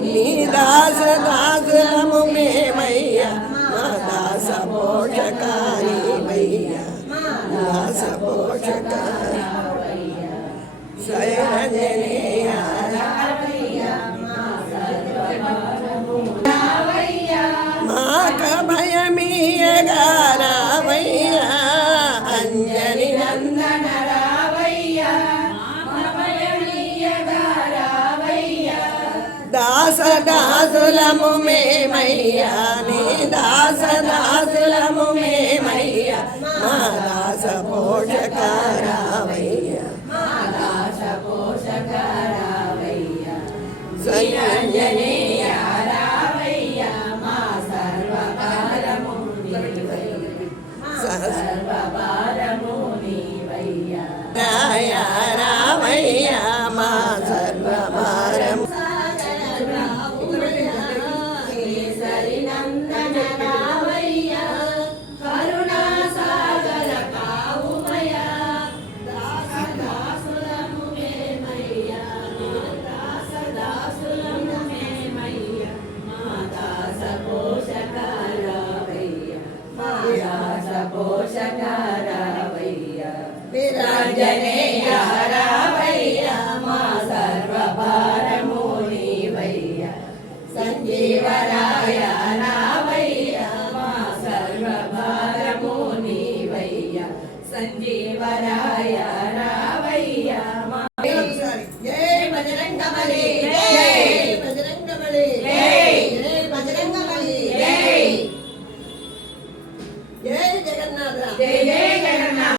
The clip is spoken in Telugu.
నీ దాస దాసులము మేమయ్యా మా దాస పోషకానివయ్యా దాస పోషకాని శరణ్యనేయ మాక భయమీయగా రావయ్యా అంజని నందన దాస దాసులము మేమయ్యా నీ దాస దాసులము మేమయ్యా మా దాస పోషకారావయ్యా సంజనేయ రావయ్యా మా సర్వకారము నీవయ్యా రావయ్యా మా సర్వభారము నిరంజనేయ రావయ్యా మా సర్వభారము నీవయ్యా సంజీవరాయ రావయ్యా మా సర్వభారము నీవయ్యా సంజీవరాయ